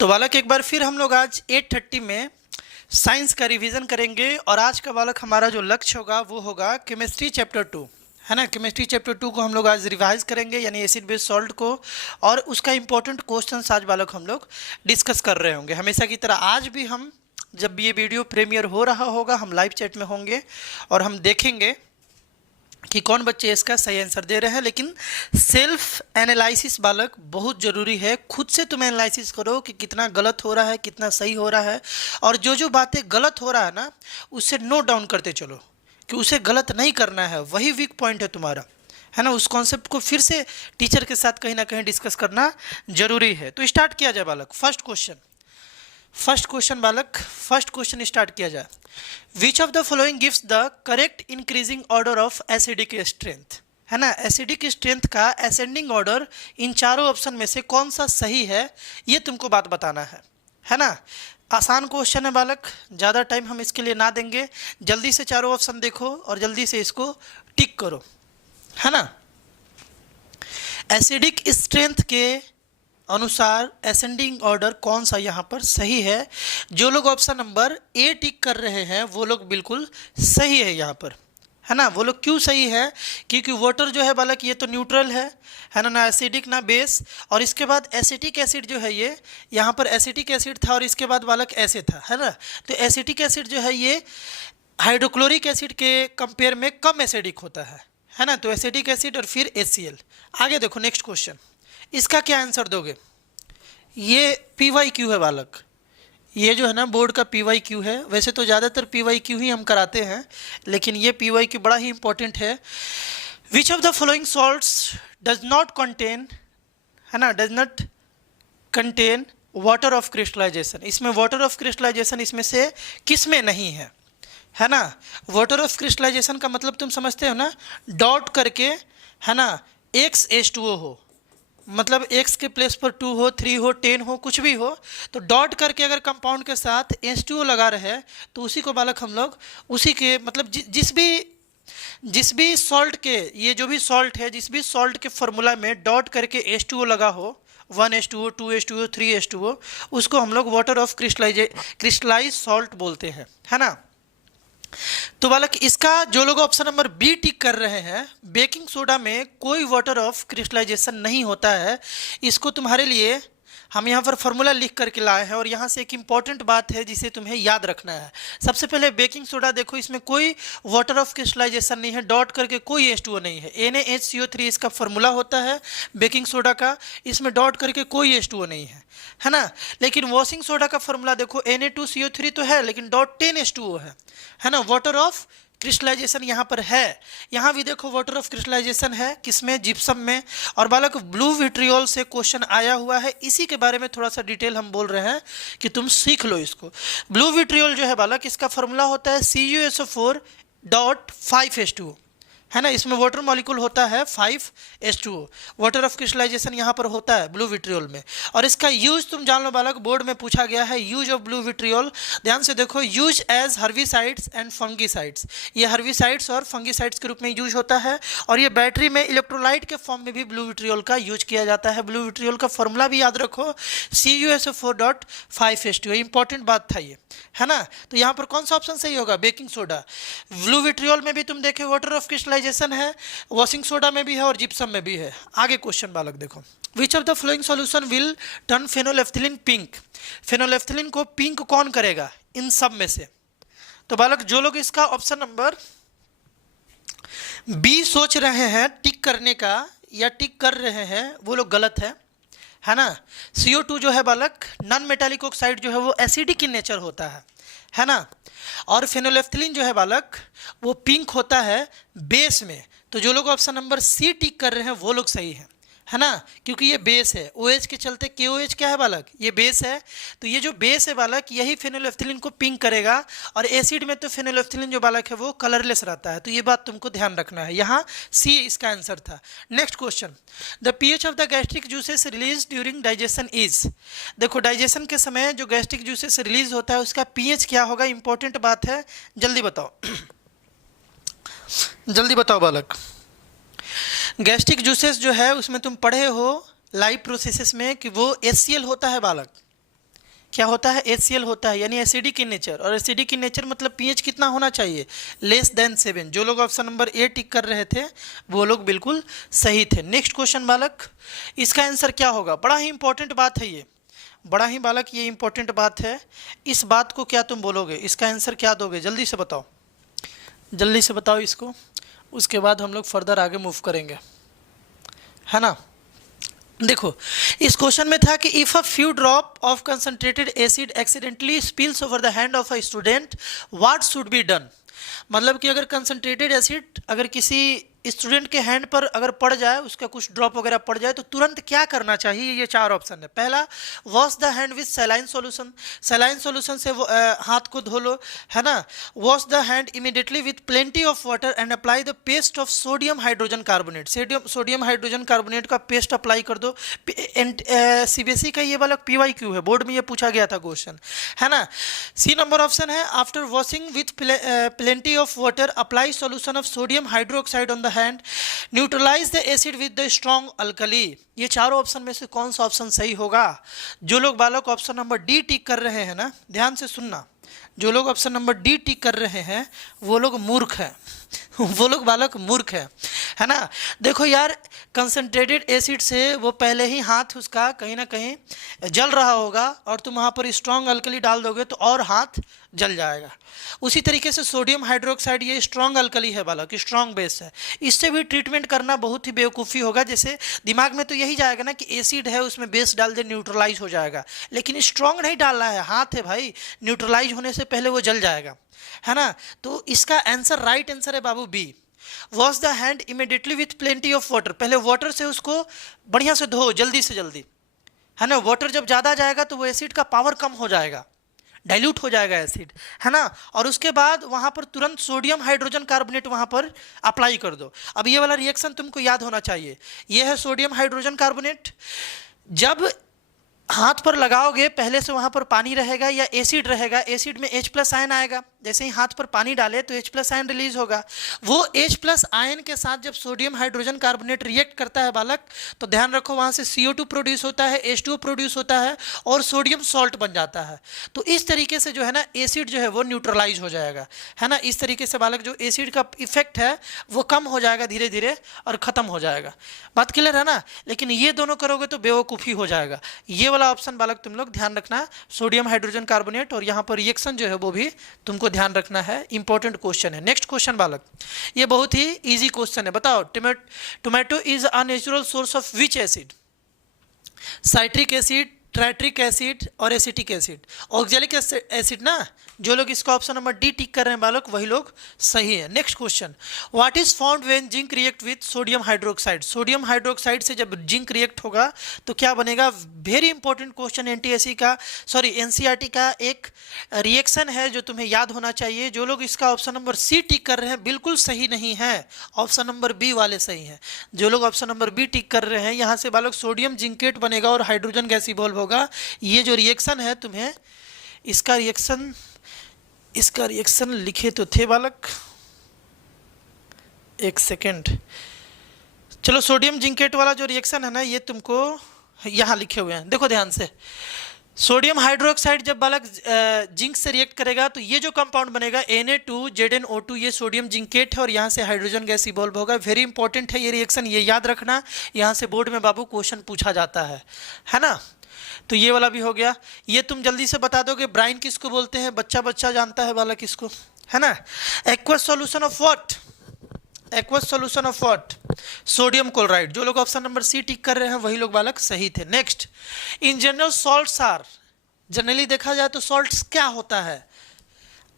तो बालक एक बार फिर हम लोग आज 8:30 में साइंस का रिवीजन करेंगे और आज का बालक हमारा जो लक्ष्य होगा वो होगा केमिस्ट्री चैप्टर 2, है ना। केमिस्ट्री चैप्टर 2 को हम लोग आज रिवाइज करेंगे, यानी एसिड बेस सॉल्ट को, और उसका इंपॉर्टेंट क्वेश्चन आज बालक हम लोग डिस्कस कर रहे होंगे। हमेशा की तरह आज भी हम, जब भी ये वीडियो प्रीमियर हो रहा होगा, हम लाइव चैट में होंगे और हम देखेंगे कि कौन बच्चे इसका सही आंसर दे रहे हैं। लेकिन सेल्फ एनालिसिस बालक बहुत ज़रूरी है। खुद से तुम एनालिसिस करो कि कितना गलत हो रहा है, कितना सही हो रहा है, और जो जो बातें गलत हो रहा है ना, उससे नोट डाउन करते चलो कि उसे गलत नहीं करना है। वही वीक पॉइंट है तुम्हारा, है ना। उस कॉन्सेप्ट को फिर से टीचर के साथ कहीं ना कहीं डिस्कस करना जरूरी है। तो स्टार्ट किया जाए बालक। फर्स्ट क्वेश्चन बालक, फर्स्ट क्वेश्चन स्टार्ट किया जाए। विच of the following gives the correct increasing order of acidic strength, है ना। एसिडिक स्ट्रेंथ का असेंडिंग ऑर्डर इन चारों ऑप्शन में से कौन सा सही है, ये तुमको बात बताना है ना। आसान क्वेश्चन है बालक, ज़्यादा टाइम हम इसके लिए ना देंगे। जल्दी से चारों ऑप्शन देखो और जल्दी से इसको टिक करो, है ना। एसिडिक स्ट्रेंथ के अनुसार असेंडिंग ऑर्डर कौन सा यहाँ पर सही है। जो लोग ऑप्शन नंबर ए टिक कर रहे हैं वो लोग बिल्कुल सही है यहाँ पर, है ना। वो लोग क्यों सही है? क्योंकि वाटर जो है बालक ये तो न्यूट्रल है ना, ना एसिडिक ना बेस। और इसके बाद एसिटिक एसिड जो है ये, यहाँ पर एसिटिक एसिड था और इसके बाद बालक ऐसे था, है ना। तो एसिटिक एसिड जो है ये हाइड्रोक्लोरिक एसिड के कंपेयर में कम एसिडिक होता है ना। तो एसिटिक एसिड और फिर HCl। आगे देखो नेक्स्ट क्वेश्चन, इसका क्या आंसर दोगे? ये PYQ है बालक, ये जो है ना बोर्ड का PYQ है। वैसे तो ज़्यादातर PYQ ही हम कराते हैं, लेकिन ये PYQ बड़ा ही इंपॉर्टेंट है। Which of the following salts does not contain, है ना, does not contain water of crystallization. इसमें वाटर ऑफ क्रिस्टलाइजेशन इसमें से किस में नहीं है ना। वाटर ऑफ क्रिस्टलाइजेशन का मतलब तुम समझते हो ना, डॉट करके, है ना, XH2O हो, मतलब x के प्लेस पर 2 हो, 3 हो, 10 हो, कुछ भी हो, तो डॉट करके अगर कंपाउंड के साथ H2O लगा रहे हैं तो उसी को बालक हम लोग उसी के मतलब जिस भी सॉल्ट के, ये जो भी सॉल्ट है, जिस भी सॉल्ट के फॉर्मूला में डॉट करके H2O लगा हो, 1H2O, 2H2O, 3H2O, उसको हम लोग वाटर ऑफ क्रिस्टलाइज सॉल्ट बोलते हैं, है ना। तो बालक इसका जो लोग ऑप्शन नंबर बी टिक कर रहे हैं, बेकिंग सोडा में कोई वाटर ऑफ क्रिस्टलाइजेशन नहीं होता है। इसको तुम्हारे लिए हम यहाँ पर फॉर्मूला लिख करके लाए हैं और यहाँ से एक इम्पॉर्टेंट बात है जिसे तुम्हें याद रखना है। सबसे पहले बेकिंग सोडा देखो, इसमें कोई वाटर ऑफ क्रिस्टलाइजेशन नहीं है, डॉट करके कोई H2O नहीं है। NaHCO3 इसका फॉर्मूला होता है बेकिंग सोडा का, इसमें डॉट करके कोई H2O नहीं है ना। लेकिन वॉशिंग सोडा का फॉर्मूला देखो, Na2CO3 तो है लेकिन डॉट 10H2O है ना। वाटर ऑफ क्रिस्टलाइजेशन यहाँ पर है। यहाँ भी देखो वाटर ऑफ क्रिस्टलाइजेशन है, किसमें? जिप्सम में। और बालक ब्लू विट्रियोल से क्वेश्चन आया हुआ है, इसी के बारे में थोड़ा सा डिटेल हम बोल रहे हैं कि तुम सीख लो इसको। ब्लू विट्रियोल जो है बालक, इसका फॉर्मूला होता है CuSO4.5H2O, है ना। इसमें वाटर मॉलिक्यूल होता है 5H2O। वाटर ऑफ क्रिस्टलाइजेशन यहाँ पर होता है ब्लू विट्रियोल में। और इसका यूज तुम जान लो बालक, बोर्ड में पूछा गया है यूज ऑफ ब्लू विट्रियोल। ध्यान से देखो, use as herbicides and fungicides, ये हर्बिसाइड्स और फंगिसाइड्स के रूप में यूज होता है। और ये बैटरी में इलेक्ट्रोलाइट के फॉर्म में भी ब्लू विट्रियोल का यूज किया जाता है। ब्लू विट्रियोल का फॉर्मूला भी याद रखो, CuSO4.5H2O। इंपॉर्टेंट बात था ये, है ना। तो यहाँ पर कौन सा ऑप्शन सही होगा? Baking soda. ब्लू विट्रियोल में भी तुम देखे वाटर ऑफ क्रिस्टलाइजेशन है, वॉशिंग सोडा में भी है और जिप्सम में भी है। आगे क्वेश्चन बालक देखो, which of the following solution will turn phenolphthalein pink. Phenolphthalein को पिंक कौन करेगा इन सब में से? तो बालक जो लोग इसका ऑप्शन नंबर बी सोच रहे हैं टिक करने का या टिक कर रहे हैं, वो लोग गलत है ना। CO2 जो है बालक, नॉन मेटालिक ऑक्साइड जो है वो एसिडिक इन नेचर होता है ना। और फेनोलेफ्थिलीन जो है बालक वो पिंक होता है बेस में। तो जो लोग ऑप्शन नंबर सी टिक कर रहे हैं वो लोग सही है ना, क्योंकि ये बेस है। OH के चलते KOH क्या है बालक? ये बेस है। तो ये जो बेस है बालक, यही फेनोलेफ्थिलीन को पिंक करेगा। और एसिड में तो फेनोलेफ्थिलीन जो बालक है वो कलरलेस रहता है। तो ये बात तुमको ध्यान रखना है, यहाँ सी इसका आंसर था। Next question, the pH of the gastric juices release during digestion is. देखो डाइजेशन के समय जो गैस्ट्रिक जूसेस रिलीज होता है उसका pH क्या होगा? इंपॉर्टेंट बात है, जल्दी बताओ जल्दी बताओ बालक। गैस्ट्रिक जूसेस जो है उसमें तुम पढ़े हो लाइव प्रोसेसेस में कि वो HCl होता है बालक, क्या होता है, HCl होता है, यानी एसिडिक इन नेचर। और एसिडिक इन नेचर मतलब पीएच कितना होना चाहिए, लेस देन 7। जो लोग ऑप्शन नंबर ए टिक कर रहे थे वो लोग बिल्कुल सही थे। नेक्स्ट क्वेश्चन बालक, इसका आंसर क्या होगा, बड़ा ही इंपॉर्टेंट बात है ये, बड़ा ही बालक ये इंपॉर्टेंट बात है। इस बात को क्या तुम बोलोगे, इसका आंसर क्या दोगे, जल्दी से बताओ, जल्दी से बताओ इसको, उसके बाद हम लोग फर्दर आगे मूव करेंगे, है ना। देखो इस क्वेश्चन में था कि if a few drop of concentrated acid accidentally spills over the hand of a student what should be done. मतलब कि अगर कंसंट्रेटेड एसिड अगर किसी स्टूडेंट के हैंड पर अगर पड़ जाए, उसका कुछ ड्रॉप वगैरह पड़ जाए, तो तुरंत क्या करना चाहिए, ये 4 ऑप्शन है। पहला, wash the hand with saline solution, saline solution से हाथ को धो लो, है ना। Wash the hand immediately with plenty of water and apply the paste of sodium hydrogen carbonate, sodium hydrogen carbonate का पेस्ट अप्लाई कर दो। CBSE का ये वाला PYQ है, बोर्ड में ये पूछा गया था क्वेश्चन, है ना। सी नंबर ऑप्शन है, after washing with plenty of water apply solution of sodium hydroxide on the hand, neutralize the acid with the strong alkali. ये चारों ऑप्शन में से कौन सा ऑप्शन सही होगा। जो लोग बालक ऑप्शन नंबर डी टिक कर रहे हैं ना, ध्यान से सुनना, जो लोग ऑप्शन नंबर डी टिक कर रहे हैं वो लोग मूर्ख हैं वो लोग बालक मूर्ख है ना। देखो यार, कंसंट्रेटेड एसिड से वो पहले ही हाथ उसका कहीं ना कहीं जल रहा होगा, और तुम वहाँ पर स्ट्रॉन्ग अल्कली डाल दोगे तो और हाथ जल जाएगा। उसी तरीके से सोडियम हाइड्रोक्साइड ये स्ट्रॉन्ग अल्कली है बालक, स्ट्रॉन्ग बेस है, इससे भी ट्रीटमेंट करना बहुत ही बेवकूफ़ी होगा। जैसे दिमाग में तो यही जाएगा ना कि एसिड है उसमें बेस डाल दे न्यूट्रलाइज हो जाएगा, लेकिन स्ट्रॉन्ग नहीं डालना है, हाथ है भाई, न्यूट्रलाइज होने से पहले वो जल जाएगा, है ना। तो इसका आंसर, राइट आंसर है बाबू B, wash the hand immediately with plenty of water. पहले वाटर से उसको बढ़िया से धो, जल्दी से जल्दी, है ना। वाटर जब ज़्यादा जाएगा तो वो एसिड का पावर कम हो जाएगा, डाइल्यूट हो जाएगा एसिड, है ना। और उसके बाद वहाँ पर तुरंत सोडियम हाइड्रोजन कार्बोनेट वहाँ पर अप्लाई कर दो। अब ये वाला रिएक्शन तुमको याद होना चाहिए, ये है सोडियम हाइड्रोजन कार्बोनेट। जब हाथ पर लगाओगे पहले से वहाँ पर पानी रहेगा या एसिड रहेगा, एसिड में H+ आयन आएगा, जैसे ही हाथ पर पानी डाले तो H+ आयन रिलीज होगा। वो H+ आयन के साथ जब सोडियम हाइड्रोजन कार्बोनेट रिएक्ट करता है बालक, तो ध्यान रखो वहाँ से CO2 प्रोड्यूस होता है, H2O प्रोड्यूस होता है और सोडियम सॉल्ट बन जाता है। तो इस तरीके से जो है ना एसिड जो है वो न्यूट्रलाइज हो जाएगा, है ना। इस तरीके से बालक जो एसिड का इफेक्ट है वो कम हो जाएगा धीरे धीरे और ख़त्म हो जाएगा। बात क्लियर है ना। लेकिन ये दोनों करोगे तो बेवकूफ़ी हो जाएगा। ये वाला ऑप्शन बालक तुम लोग ध्यान रखना, सोडियम हाइड्रोजन कार्बोनेट, और यहाँ पर रिएक्शन जो है वो भी तुमको ध्यान रखना है, इंपॉर्टेंट क्वेश्चन है। नेक्स्ट क्वेश्चन बालक, ये बहुत ही इजी क्वेश्चन है। बताओ, tomato is a natural source of which acid, citric acid, tartaric acid और एसिटिक एसिड, ऑक्जेलिक एसिड ना। जो लोग इसका ऑप्शन नंबर डी टिक कर रहे हैं बालक वही लोग सही है। Next question, what is found when zinc react with sodium hydroxide. Sodium hydroxide से जब जिंक रिएक्ट होगा तो क्या बनेगा, वेरी इंपॉर्टेंट क्वेश्चन, NCERT का एक रिएक्शन है जो तुम्हें याद होना चाहिए। जो लोग इसका ऑप्शन नंबर सी टिक कर रहे हैं बिल्कुल सही नहीं है, ऑप्शन नंबर बी वाले सही हैं। जो लोग ऑप्शन नंबर बी टिक कर रहे हैं, यहाँ से बालक सोडियम जिंकेट बनेगा और हाइड्रोजन गैस इवॉल्व होगा। ये जो रिएक्शन है तुम्हें इसका रिएक्शन लिखे तो थे बालक, एक सेकेंड, चलो सोडियम जिंकेट वाला जो रिएक्शन है ना ये तुमको यहाँ लिखे हुए हैं, देखो ध्यान से। सोडियम हाइड्रोक्साइड जब बालक जिंक से रिएक्ट करेगा तो ये जो कंपाउंड बनेगा Na2ZnO2, ये सोडियम जिंकेट है और यहाँ से हाइड्रोजन गैस इवॉल्व होगा। वेरी इंपॉर्टेंट है ये रिएक्शन, ये याद रखना, यहाँ से बोर्ड में बाबू क्वेश्चन पूछा जाता है ना। तो ये वाला भी हो गया। ये तुम जल्दी से बता दोगे, ब्राइन किसको बोलते हैं, बच्चा जानता है बालक इसको, है ना। Aqueous solution of what, aqueous solution of what, sodium chloride. जो लोग ऑप्शन नंबर सी टिक कर रहे हैं वही लोग बालक सही थे। Next, in general salts are, generally देखा जाए तो सॉल्ट्स क्या होता है,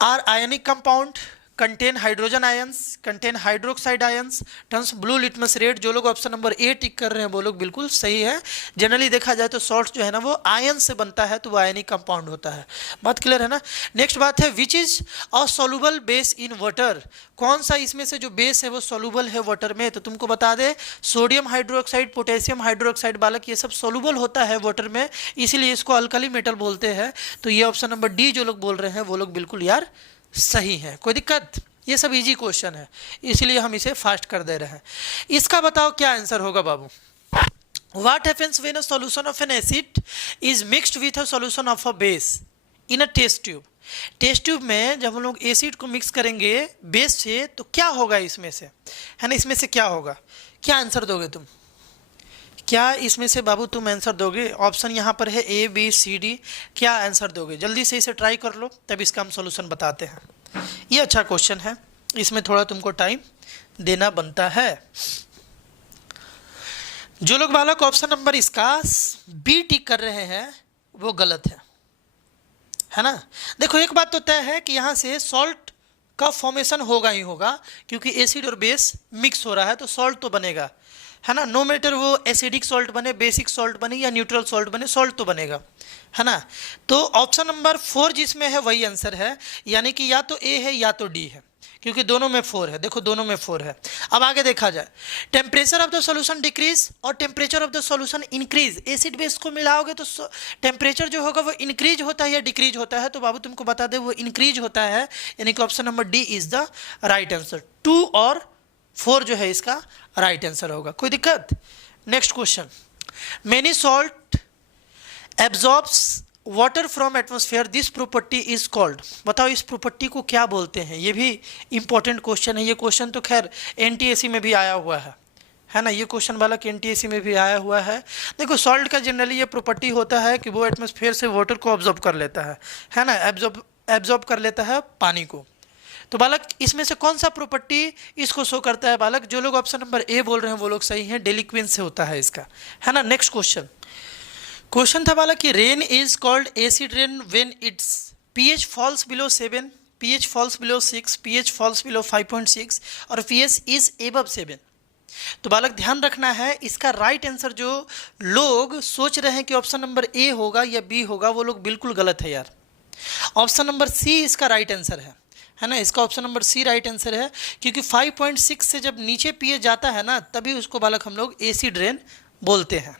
are ionic compound, contain hydrogen ions, contain hydroxide ions, turns blue litmus red. जो लोग ऑप्शन नंबर ए टिक कर रहे हैं वो लोग बिल्कुल सही है। जनरली देखा जाए तो सॉल्ट जो है ना वो आयन से बनता है, तो वो आयनिक कंपाउंड होता है। बात क्लियर है ना। नेक्स्ट बात है, which is a soluble base in water. कौन सा इसमें से जो बेस है वो सॉल्युबल है वाटर में, तो तुमको बता दे सोडियम हाइड्रोक्साइड, पोटेशियम हाइड्रोक्साइड बालक ये सब सॉल्युबल होता है वाटर में, इसीलिए इसको अल्कली मेटल बोलते हैं। तो ये ऑप्शन नंबर डी जो लोग बोल रहे हैं वो लोग बिल्कुल यार सही है। कोई दिक्कत, ये सब इजी क्वेश्चन है इसलिए हम इसे फास्ट कर दे रहे हैं। इसका बताओ क्या आंसर होगा बाबू। What happens when a solution of an acid is mixed with a solution of a base in a test tube? Test tube में जब हम लोग एसिड को मिक्स करेंगे बेस से तो क्या होगा इसमें से, है ना, इसमें से क्या होगा? क्या आंसर दोगे तुम? क्या इसमें से बाबू तुम आंसर दोगे? ऑप्शन यहाँ पर है ए बी सी डी, क्या आंसर दोगे? जल्दी से इसे ट्राई कर लो, तब इसका हम सॉल्यूशन बताते हैं। ये अच्छा क्वेश्चन है, इसमें थोड़ा तुमको टाइम देना बनता है। जो लोग बालक ऑप्शन नंबर इसका बी टिक कर रहे हैं वो गलत है ना। देखो एक बात तो तय है कि यहाँ से सॉल्ट का फॉर्मेशन होगा ही होगा, क्योंकि एसिड और बेस मिक्स हो रहा है तो सॉल्ट तो बनेगा, है ना। नो मैटर वो एसिडिक सॉल्ट बने, बेसिक सॉल्ट बने या न्यूट्रल सॉल्ट बने, सॉल्ट तो बनेगा, है ना। तो ऑप्शन नंबर 4 जिसमें है वही आंसर है, यानी कि या तो ए है या तो डी है, क्योंकि दोनों में 4 है। देखो दोनों में 4 है। अब आगे देखा जाए, temperature of the solution decrease और temperature of the solution increase, acid base को मिलाओगे तो टेम्परेचर जो होगा वो इंक्रीज होता है या डिक्रीज होता है? तो बाबू तुमको बता दे वो इंक्रीज होता है, यानी कि option number D is the right answer. 2 और 4 जो है इसका राइट आंसर होगा। कोई दिक्कत? Next question, many salt absorbs water from atmosphere, this property is called. बताओ इस प्रॉपर्टी को क्या बोलते हैं? ये भी इंपॉर्टेंट क्वेश्चन है। ये क्वेश्चन तो खैर एनटीएसी में भी आया हुआ है ना। ये क्वेश्चन वाला कि एनटीएसी में भी आया हुआ है। देखो सॉल्ट का जनरली ये प्रॉपर्टी होता है कि वो एटमॉस्फेयर से वाटर को ऑब्जॉर्ब कर लेता है ना, एब्जॉर्ब कर लेता है पानी को। तो बालक इसमें से कौन सा प्रॉपर्टी इसको शो करता है? बालक जो लोग ऑप्शन नंबर ए बोल रहे हैं वो लोग सही हैं, डेलिक्वेंस से होता है इसका, है ना। नेक्स्ट क्वेश्चन था बालक कि rain is called acid rain when it's pH falls below 7, pH falls below 6, pH falls below 5.6 और पीएच इज एबव 7। तो बालक ध्यान रखना है, इसका राइट आंसर जो लोग सोच रहे हैं कि ऑप्शन नंबर ए होगा या बी होगा, वो लोग बिल्कुल गलत है यार। ऑप्शन नंबर सी इसका राइट आंसर है ना। इसका option number C right answer है, क्योंकि 5.6 से जब नीचे पीएच जाता है ना तभी उसको बालक हम लोग एसिड रेन बोलते हैं,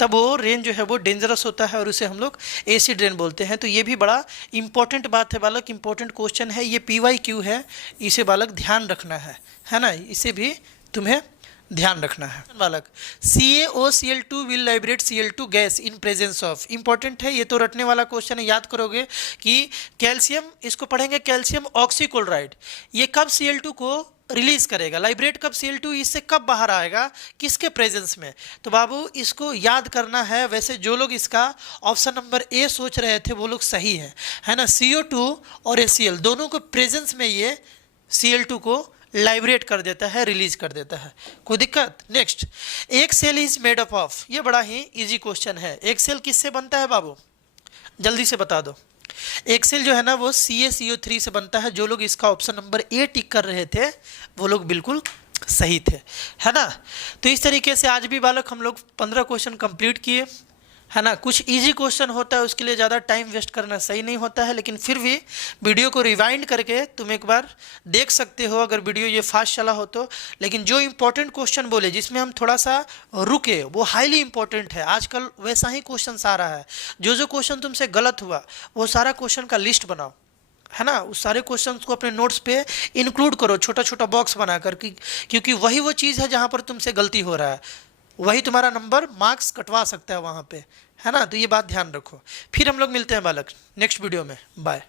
तब वो रेन जो है वो डेंजरस होता है और उसे हम लोग एसिड रेन बोलते हैं। तो ये भी बड़ा इंपॉर्टेंट बात है बालक, इंपॉर्टेंट क्वेश्चन है, ये PYQ है, इसे बालक ध्यान रखना है ना, इसे भी तुम्हें ध्यान रखना है बालक। CaOCl2 will Lybrate Cl2 gas in presence of, important है, ये तो रटने वाला क्वेश्चन है, याद करोगे कि कैल्शियम, इसको पढ़ेंगे कैल्शियम ऑक्सीक्लोराइड, ये कब Cl2 को रिलीज करेगा, लाइब्रेट कब Cl2 इससे कब बाहर आएगा, किसके प्रेजेंस में? तो बाबू इसको याद करना है। वैसे जो लोग इसका ऑप्शन नंबर ए सोच रहे थे वो लोग सही है ना। CO2 और ACl दोनों को प्रेजेंस में ये Cl2 को लाइब्रेट कर देता है, रिलीज कर देता है। कोई दिक्कत? नेक्स्ट, एक cell is made up of, ये बड़ा ही इजी क्वेश्चन है। एक सेल किससे बनता है बाबू? जल्दी से बता दो। एक सेल जो है ना वो CaCO3 से बनता है। जो लोग इसका ऑप्शन नंबर ए टिक कर रहे थे वो लोग बिल्कुल सही थे, है ना। तो इस तरीके से आज भी बालक हम लोग 15 क्वेश्चन कंप्लीट किए, है ना। कुछ इजी क्वेश्चन होता है उसके लिए ज़्यादा टाइम वेस्ट करना सही नहीं होता है, लेकिन फिर भी वीडियो को रिवाइंड करके तुम एक बार देख सकते हो अगर वीडियो ये फास्ट चला हो तो। लेकिन जो इंपॉर्टेंट क्वेश्चन बोले जिसमें हम थोड़ा सा रुके वो हाईली इंपॉर्टेंट है। आजकल वैसा ही क्वेश्चन आ रहा है, जो क्वेश्चन तुमसे गलत हुआ वो सारा क्वेश्चन का लिस्ट बनाओ, है ना। उस सारे क्वेश्चंस को अपने नोट्स पे इंक्लूड करो, छोटा छोटा बॉक्स बनाकर, क्योंकि वही वो चीज़ है जहाँ पर तुमसे गलती हो रहा है, वही तुम्हारा नंबर मार्क्स कटवा सकता है वहाँ पे, है ना। तो ये बात ध्यान रखो। फिर हम लोग मिलते हैं बालक नेक्स्ट वीडियो में। बाय।